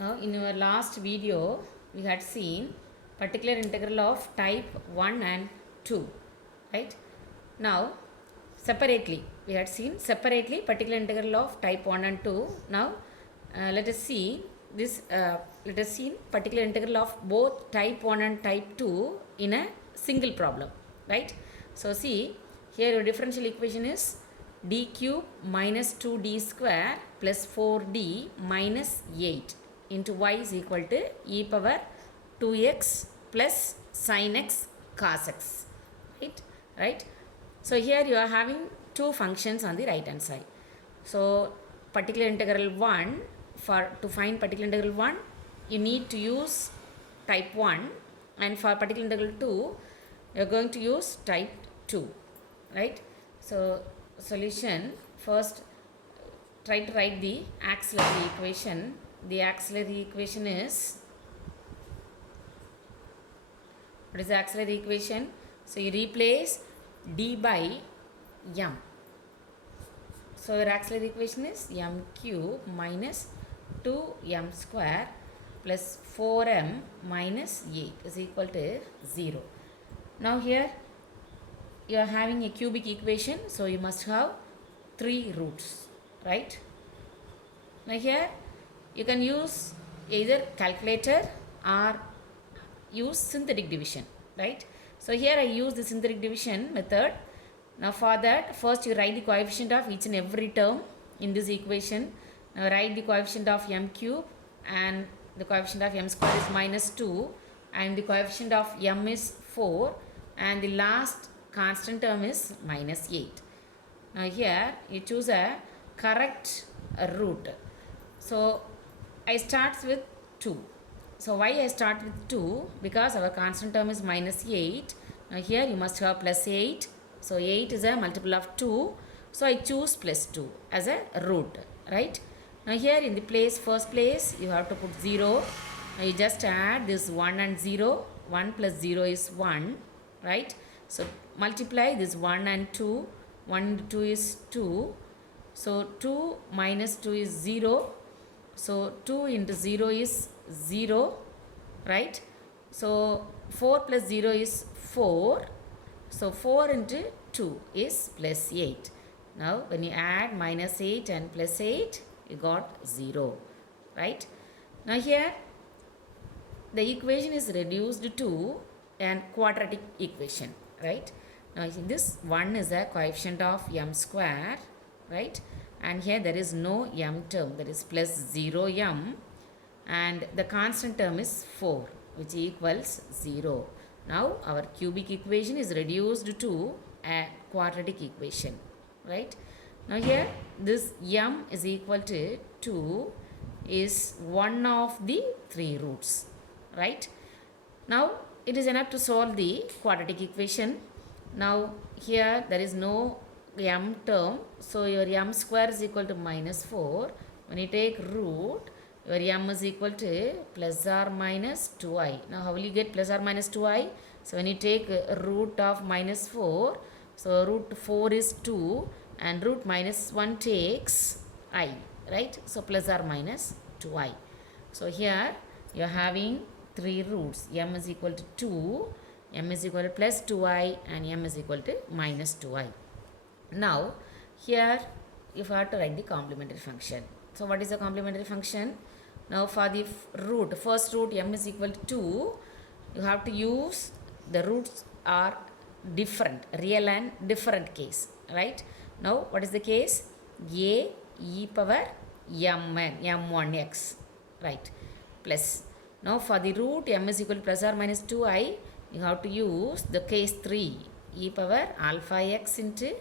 Now, in our last video, we had seen particular integral of type 1 and 2, right? Now, separately, we had seen separately particular integral of type 1 and 2. Now, let us see this, let us see particular integral of both type 1 and type 2 in a single problem, right? So, see, here your differential equation is d cube minus 2d square plus 4d minus 8 into y is equal to e power 2x plus sin x cos x, right. So here you are having two functions on the right hand side. So particular integral 1, to find particular integral 1 you need to use type 1, and for particular integral 2 you are going to use type 2, right. So solution, first try to write the axillary equation. The axillary equation is, what is the axillary equation? So you replace d by m. So your axillary equation is m cube minus 2m square plus 4m minus 8 is equal to 0. Now here you are having a cubic equation, so you must have 3 roots, right. Now here you can use either calculator or use synthetic division, right. So here I use the synthetic division method. Now for that, first you write the coefficient of each and every term in this equation. Now write the coefficient of m cube, and the coefficient of m square is minus 2, and the coefficient of m is 4, and the last constant term is minus 8. Now here you choose a correct root. So I start with 2. So why I start with 2? Because our constant term is minus 8. Now here you must have plus 8. So 8 is a multiple of 2. So I choose plus 2 as a root, right. Now here in the first place you have to put 0. Now you just add this 1 and 0. 1 plus 0 is 1, right. So multiply this 1 and 2. 1 into 2 is 2. So 2 minus 2 is 0. So 2 into 0 is 0, right. So 4 plus 0 is 4. So 4 into 2 is plus 8. Now when you add minus 8 and plus 8, you got 0, right. Now here the equation is reduced to an quadratic equation, right. Now this 1 is a coefficient of m square, right, and here there is no m term, that is plus 0m, and the constant term is 4, which equals 0. Now our cubic equation is reduced to a quadratic equation, right. Now here this m is equal to 2 is one of the 3 roots, right. Now it is enough to solve the quadratic equation. Now here there is no m term, so your m square is equal to minus 4. When you take root, your m is equal to plus or minus 2i. Now how will you get plus or minus 2i? So when you take root of minus 4, so root 4 is 2 and root minus 1 takes I, right. So plus or minus 2i. So here you are having 3 roots. M is equal to 2, m is equal to plus 2i, and m is equal to minus 2i. Now here you have to write the complementary function. So what is the complementary function? Now for the first root m is equal to 2, you have to use the roots are different, real and different case, right. Now what is the case? A e power m1x, right, plus. Now for the root m is equal to plus or minus 2i, you have to use the case 3, e power alpha x into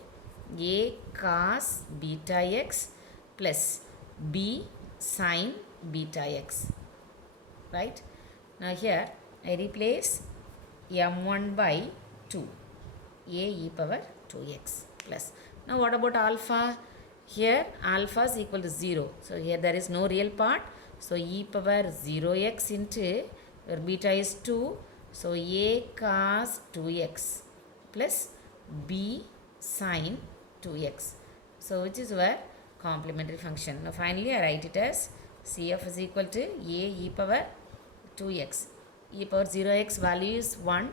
a cos beta x plus b sin beta x, right. Now here I replace m1 by 2, a e power 2x plus. Now what about alpha? Here alpha is equal to 0. So here there is no real part. So e power 0x into your beta is 2. So a cos 2x plus b sin 2x. So which is our complementary function. Now finally I write it as CF is equal to a e power 2x. E power 0x value is 1.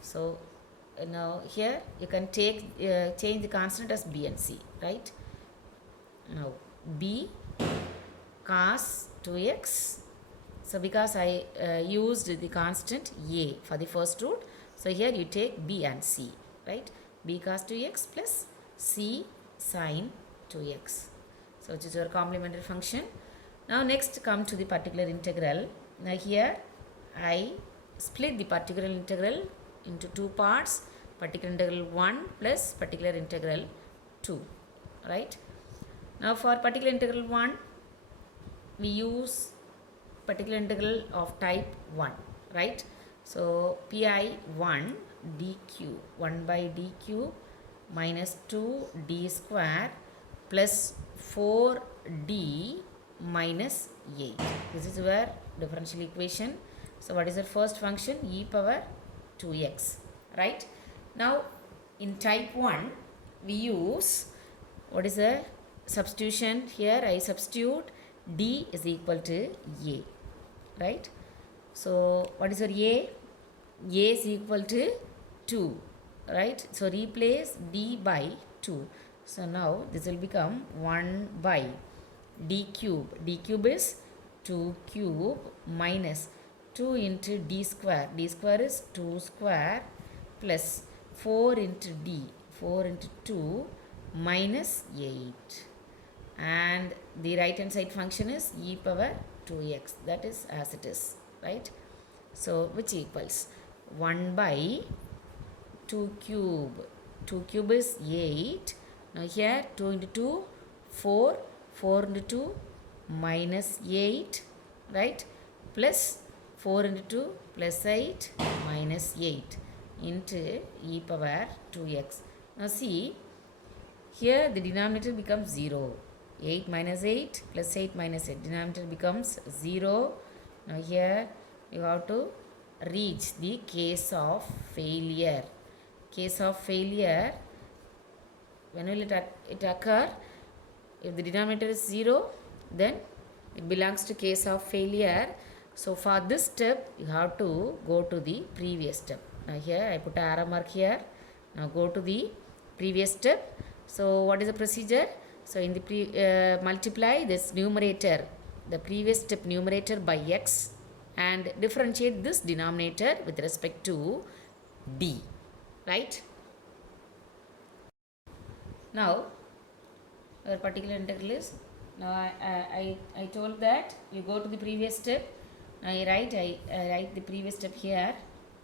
So now here you can change the constant as b and c, right? Now b cos 2x. So because I used the constant a for the first root, so here you take b and c, right? B cos 2x plus c sin 2x. So which is your complementary function. Now next come to the particular integral. Now here I split the particular integral into two parts, particular integral 1 plus particular integral 2, right? Now for particular integral 1, we use particular integral of type 1, right? So pi 1 dq, 1 by dq minus 2d square plus 4d minus 8. This is your differential equation. So what is the first function? E power 2x, right? Now in type 1, we use, what is the substitution? Here I substitute d is equal to a, right? So what is your a? A is equal to 2, right? So replace d by 2. So now this will become 1 by d cube. D cube is 2 cube minus 2 into d square. D square is 2 square plus 4 into d. 4 into 2 minus 8. And the right hand side function is e power 2x. That is as it is, right? So which equals 1 by 2 cube. 2 cube is 8. Now here 2 into 2, 4. 4 into 2 minus 8, right? Plus 4 into 2 plus 8 minus 8 into e power 2x. Now see, here the denominator becomes 0. 8 minus 8 plus 8 minus 8. Denominator becomes 0. Now here you have to reach the case of failure. Case of failure, when will it occur? If the denominator is 0, then it belongs to case of failure. So for this step, you have to go to the previous step. Now here I put an arrow mark here. Now go to the previous step. So what is the procedure? So in the multiply this numerator, the previous step numerator by x, and differentiate this denominator with respect to d, right? Now our particular integral is, now I told that you go to the previous step. Now I write the previous step here,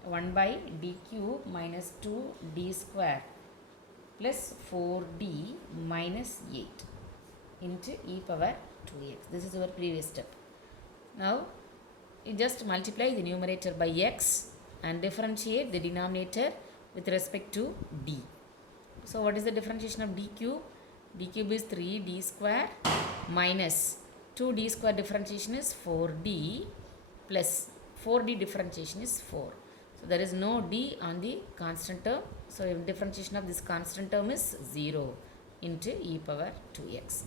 1 by d cube minus 2d square plus 4d minus 8 into e power 2x. This is our previous step. Now you just multiply the numerator by x and differentiate the denominator with respect to d. So what is the differentiation of d cube? D cube is 3d square minus 2d square differentiation is 4d plus 4d differentiation is 4. So there is no d on the constant term. So differentiation of this constant term is 0 into e power 2x.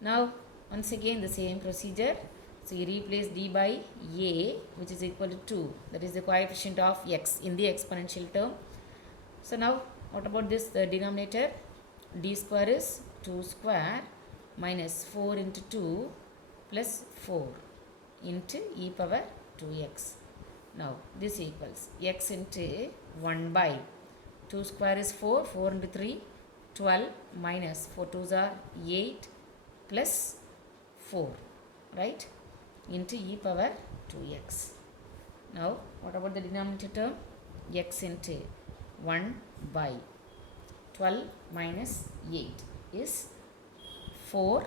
Now once again the same procedure. So you replace d by a, which is equal to 2. That is the coefficient of x in the exponential term. So now what about this denominator? D square is 2 square minus 4 into 2 plus 4 into e power 2x. Now this equals x into 1 by 2 square is 4, 4 into 3, 12 minus 4 2s are 8 plus 4, right, into e power 2x. Now what about the denominator term? X into 1 by 12 minus 8 is 4,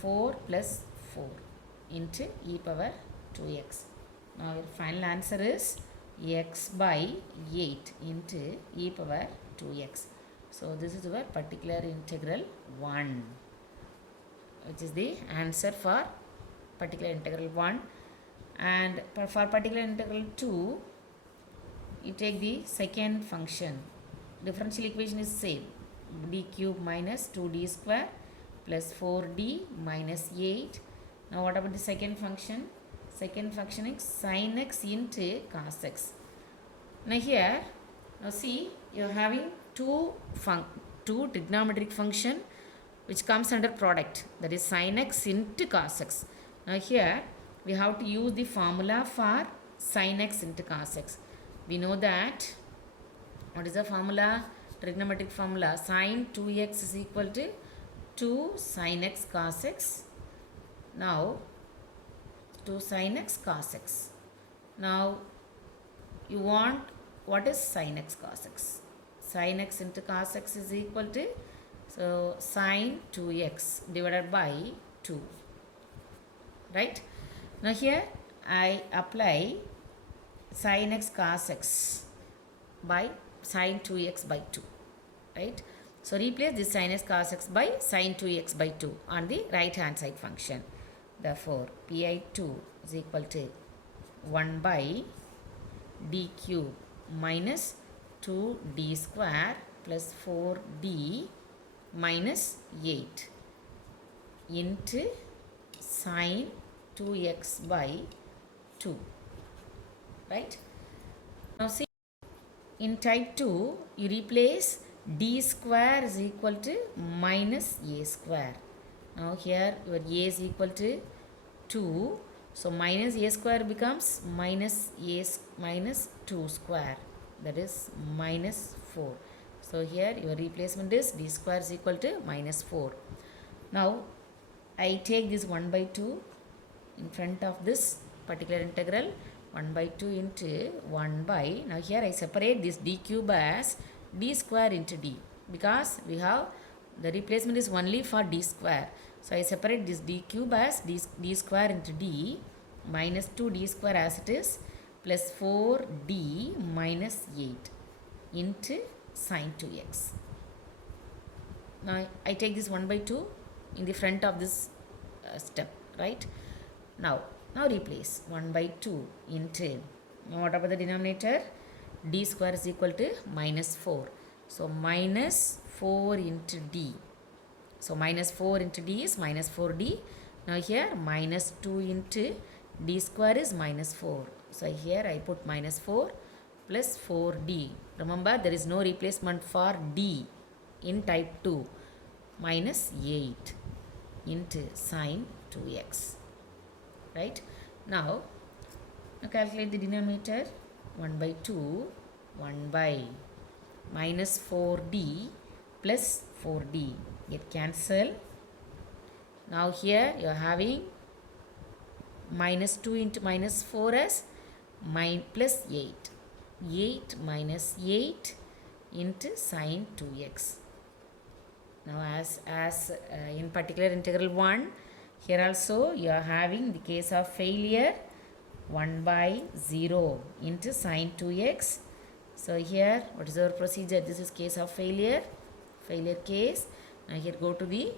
4 plus 4 into e power 2x. Now your final answer is x by 8 into e power 2x. So this is our particular integral 1, which is the answer for particular integral 1. And for particular integral 2, you take the second function. Differential equation is same, d cube minus 2d square plus 4d minus 8. Now what about the second function? Second function is sin x into cos x. Now here, now see, you are having two trigonometric function which comes under product, that is sin x into cos x. Now here we have to use the formula for sin x into cos x. We know that, what is the formula? Trigonometric formula, sin 2x is equal to 2 sin x cos x. Now 2 sin x cos x. Now you want, what is sin x cos x? Sin x into cos x is equal to, so sin 2x divided by 2, right? Now here I apply sin x cos x by sin 2x by 2, right? So replace this sin x cos x by sin 2x by 2 on the right hand side function. Therefore pi2 is equal to 1 by d cube minus 2d square plus 4d minus 8 into sin 2x by 2, right? Now see, in type 2 you replace d square is equal to minus a square. Now here your a is equal to 2, so minus a square becomes minus 2 square, that is minus 4. So here your replacement is d square is equal to minus 4. Now I take this 1 by 2 in front of this particular integral, 1 by 2 into 1 by, now here I separate this d cube as d square into d, because we have the replacement is only for d square. So I separate this d cube as d square into d minus 2d square as it is plus 4d minus 8 into sin 2x. Now I take this 1 by 2 in the front of this step, right? Now replace 1 by 2 into, now what about the denominator? D square is equal to minus 4. So minus 4 into d. So minus 4 into d is minus 4d. Now here minus 2 into d square is minus 4. So here I put minus 4 plus 4d. Remember there is no replacement for d in type 2. Minus 8 into sin 2x. Right? Now calculate the denominator. 1 by 2, 1 by minus 4d plus 4d. Get cancel. Now here you are having minus 2 into minus 4 as plus 8. 8 minus 8 into sin 2x. Now as in particular integral 1, here also you are having the case of failure, 1 by 0 into sin 2x. So here what is our procedure? This is case of failure case. Now here go to the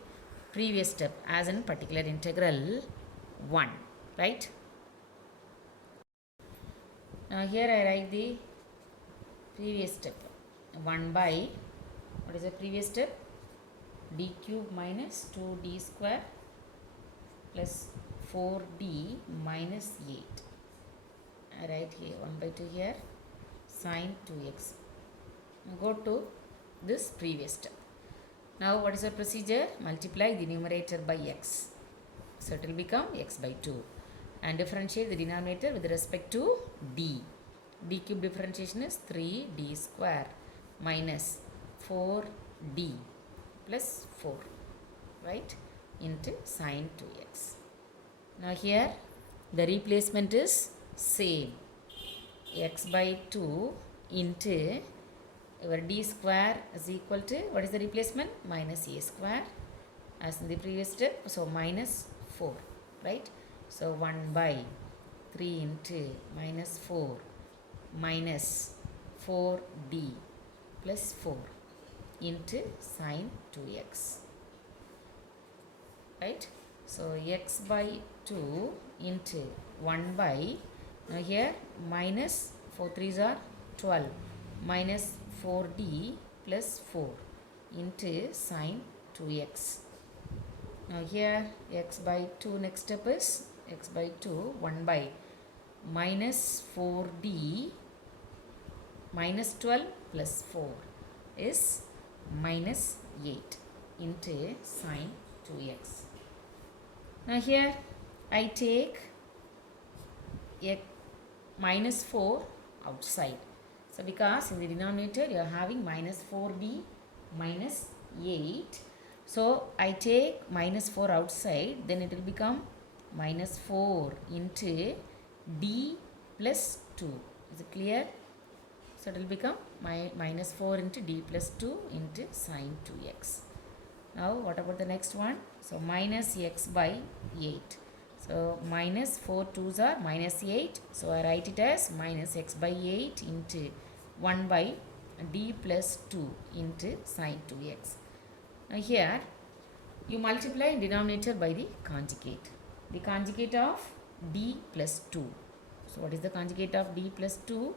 previous step as in particular integral 1, right? Now here I write the previous step, 1 by, what is the previous step? D cube minus 2d square plus 4d minus 8. I write here 1 by 2 here, sin 2x. Go to this previous step. Now what is the procedure? Multiply the numerator by x. So it will become x by 2. And differentiate the denominator with respect to d. D cube differentiation is 3d square minus 4d plus 4, right, into sin 2x. Now here the replacement is same, x by 2 into your d square is equal to, what is the replacement? Minus a square as in the previous step, so minus 4, right? So 1 by 3 into minus 4 minus 4d plus 4 into sin 2x, right? So x by 2 into 1 by, now here minus 4 3s are 12 minus 4d plus 4 into sin 2x. Now here x by 2, next step is x by 2, 1 by minus 4d minus 12 plus 4 is minus 8 into sine 2x. Now here I take a minus 4 outside. So because in the denominator you are having minus 4d minus 8. So I take minus 4 outside, then it will become minus 4 into d plus 2. Is it clear? So it will become minus 4 into d plus 2 into sine 2x. Now what about the next one? So minus x by 8. So minus 4 2s are minus 8. So I write it as minus x by 8 into 1 by d plus 2 into sine 2x. Now here you multiply denominator by the conjugate. The conjugate of d plus 2. So what is the conjugate of d plus 2?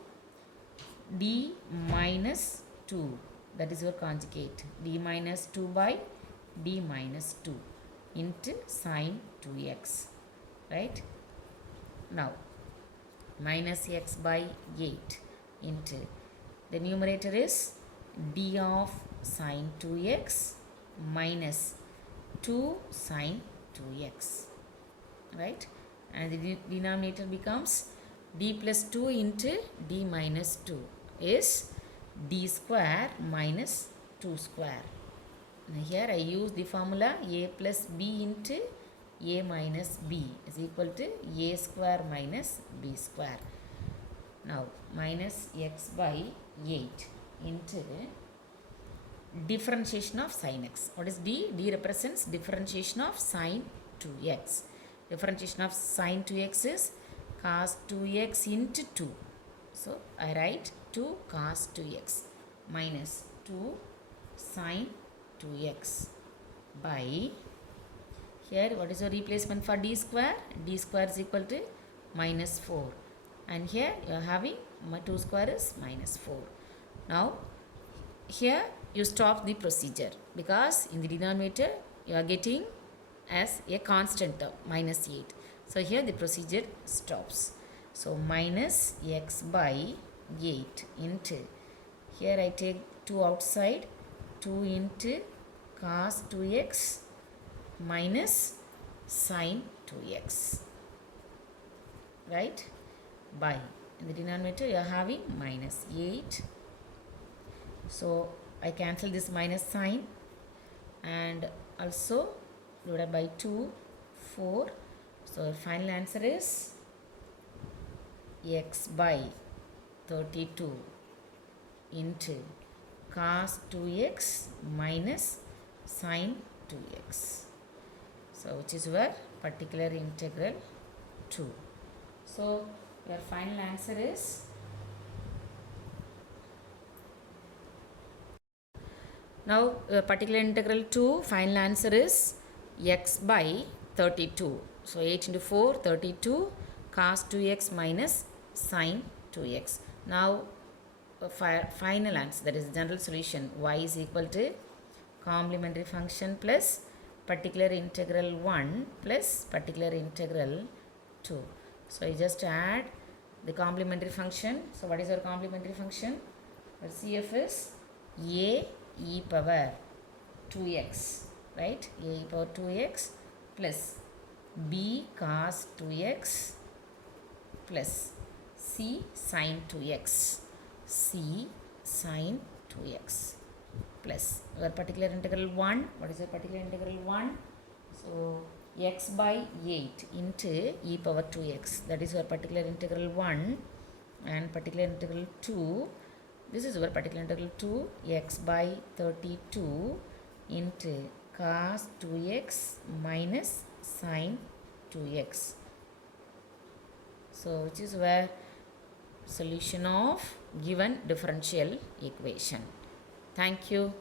D minus 2. That is your conjugate. D minus 2 by d minus 2 into sine 2x. Right? Now minus x by 8 into the numerator is d of sine 2x minus 2 sine 2x. Right? And the denominator becomes d plus 2 into d minus 2 is d square minus 2 square. Now here I use the formula a plus b into a minus b is equal to a square minus b square. Now minus x by 8 into differentiation of sin x. What is d? D represents differentiation of sin 2x. Differentiation of sin 2x is cos 2x into 2. So I write 2 cos 2x minus 2 sin 2x by, here what is your replacement for d square? D square is equal to minus 4. And here you are having 2 square is minus 4. Now here you stop the procedure because in the denominator you are getting as a constant term minus 8. So here the procedure stops. So minus x by 8 into, here I take 2 outside, 2 into cos 2x minus sine 2x. Right? By, in the denominator you are having minus 8. So I cancel this minus sign and also divided by 2, 4. So final answer is x by 32 into cos 2x minus sine 2x. So which is your particular integral 2. So your final answer is now particular integral 2 final answer is x by 32. So 8 into 4 32 cos 2x minus sine 2x. Now final answer, that is general solution, y is equal to complementary function plus particular integral 1 plus particular integral 2. So you just add the complementary function. So what is your complementary function? Our CF is a e power 2x, right? A e power 2x plus b cos 2x plus c sin 2x, c sin 2x plus your particular integral 1. What is your particular integral 1? So x by 8 into e power 2x, that is your particular integral 1, and particular integral 2, this is your particular integral 2, x by 32 into cos 2x minus sin 2x. So which is where solution of given differential equation. Thank you.